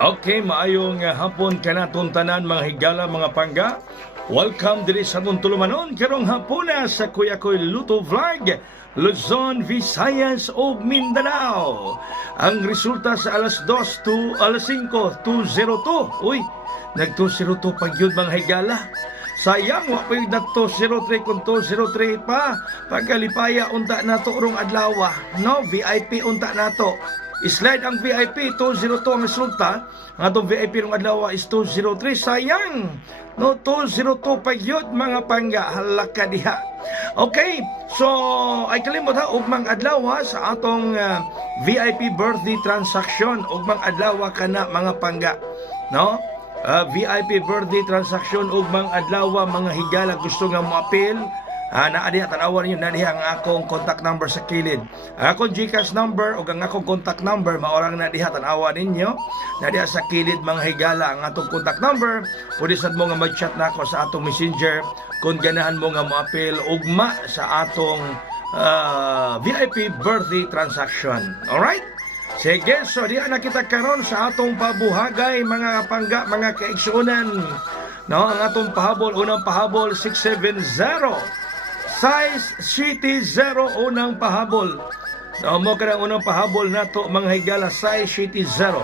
Okay, maayong hapon kanaton tanan mga higala mga pangga. Welcome diri sa atong tulumanon karong hapuna sa Kuya Koy Luto Vlog, Luzon, Visayas ug Mindanao. Ang resulta sa alas 2 to alas 5, 202. Uy, nag-202 pa yun mga higala. Sayang, wa pa yung nag-203 kung 203 pa. Pagkalipaya, unta na to urong adlawa. No, VIP unta na to. Slide ang VIP, 202 ang resulta. Ang atong VIP ng adlaw is 203. Sayang! No, 202 pa yun, mga pangga. Halaka diha. Okay, so ay kalimot ha, ugmang adlaw sa atong VIP birthday transaction. Ugmang adlaw ka na, mga pangga. No? VIP birthday transaction, ugmang adlaw mga higala gusto nga mo appeal. Naadiha, tanawan ninyo, naadiha ang akong contact number sa kilid. Ang akong GCash number o ang akong contact number, maorang naadiha, tanawan ninyo. Naadiha sa kilid, mga higala, ang atong contact number. Pwede sad mo nga mag-chat na ako sa atong messenger kung ganahan mo nga mo-appeal ugma sa atong VIP birthday transaction. Alright? Sige, so diyan na kita karon sa atong pabuhagay, mga kapangga, mga kaigsuunan. No, ang atong pahabol, unang pahabol, 670. Size City 0 unang pahabol. No, mo ka ng unang pahabol na to mga higala, Size City 0.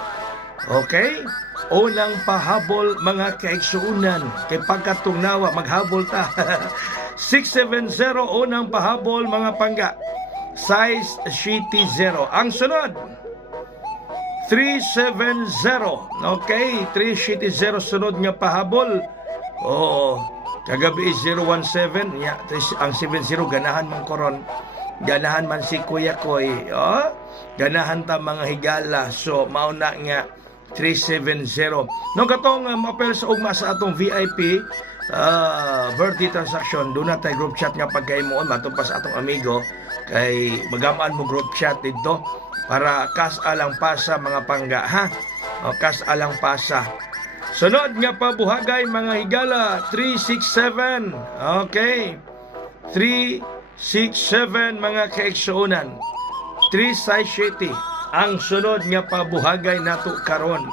Okay? Unang pahabol mga kaigsuunan. Kay pagkatungnawa, maghabol ta. 670 unang pahabol mga pangga. Size City 0. Ang sunod, 370. Okay? 3 City 0 sunod nga pahabol. Kagabi is 017, ang 70 ganahan man koron. Ganahan man si Kuya Koy. Ganahan ta mga higala. So mauna nga 370. No katong mapel sa ugma sa atong VIP birthday transaction, doon na tayo group chat nga pagkaimuon matupas atong amigo kay magamaan mo group chat dito para kas alang pasa mga pangga ha. Kas alang pasa. Sunod nga pabuhagay mga higala, 367. Okay. 367 mga kaigsuunan. 360 ang sunod nga pabuhagay nato karon.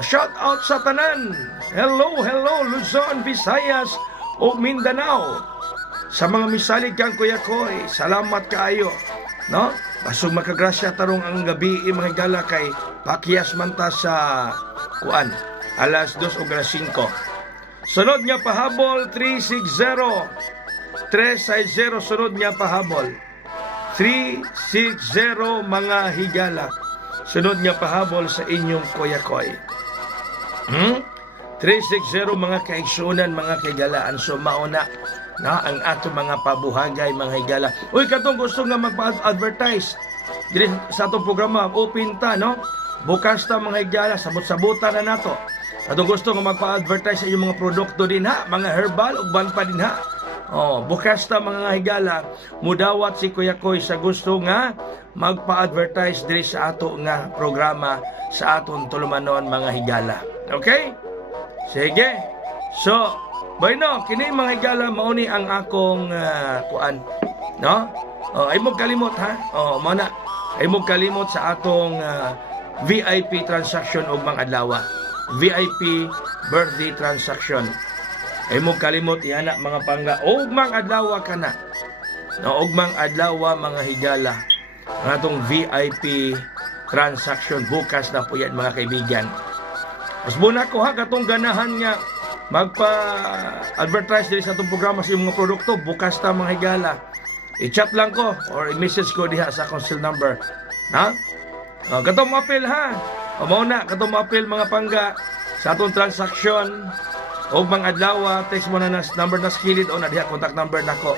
Shout out sa tanan. Hello Luzon, Visayas ug Mindanao. Sa mga misalig kang Kuya Koy, salamat kaayo. No? Basog makagrasya tarong ang gabi mga higala kay pakiyas man ta sa kuan. Alas 2 o alas 5. Sunod nga pahabol, 360. 360 sunod nga pahabol. 360 mga higala. Sunod nga pahabol sa inyong Kuya Koy. 360 mga kaigsunan, mga kaigalaan. So mauna na ang ato mga pabuhagay, mga higala. Uy, katong gusto nga magpa-advertise diri sa atong programa, open ta, no? Bukas ta mga higala, sabot-sabutan na nato. Ato gusto nga magpa-advertise sa inyong mga produkto din ha, mga herbal ug ban pa din ha. Bukas ta mga higala, mudawat si Kuya Koy sa gusto nga magpa-advertise diri sa ato nga programa sa aton tulumanon mga higala. Okay? Sige. So, bayno, kini mga higala mauni ang akong kuan, no? Ay mo kalimot ha. Mo na. Ay mo kalimot sa atong VIP transaction ug mga adlaw. VIP birthday transaction. Ay mo kalimot yana mga pangga. Ugmang adlaw ka na. No, ugmang adlaw mga higala. Ang atong VIP transaction bukas na po yan mga kaibigan. Mas muna ko ha katong ganahan nga magpa-advertise diri sa atong programa sa mga produkto bukas ta mga higala. I-chat lang ko or i-message ko diha sa akong cell number. Ha? Katong apel ha. Mao na katong apel mga pangga sa atong transaction og mga adlaw, text mo na number na skilid o na diha contact number nako.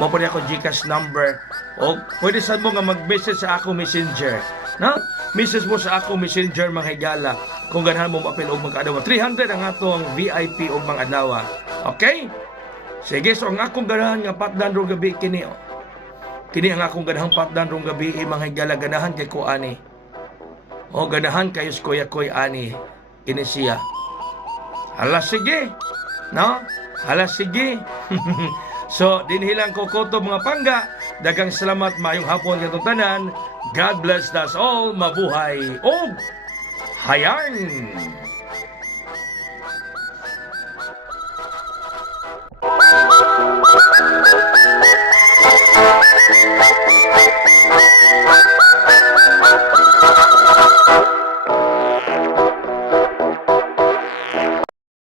Mo pa ako GCash number o pwede sad mo nga mag-message sa ako messenger. Na? Message mo sa ako messenger mga higala kung ganahan mo apel og mga adlaw. 300 ang atong VIP og mga adlaw. Okay? Sige, so ang akong ganahan nga patdan rong gabi kini. Kini ang akong ganahang patdan rong gabi mga higala ganahan kay ko ani. Ganahan kayo si Kuya Koy ani. Ini siya. Hala sige. No? Hala sige. So, dinhilang ko koto mga pangga. Daghang salamat, mayong hapon katong tanan. God bless us all. Mabuhay o hayang!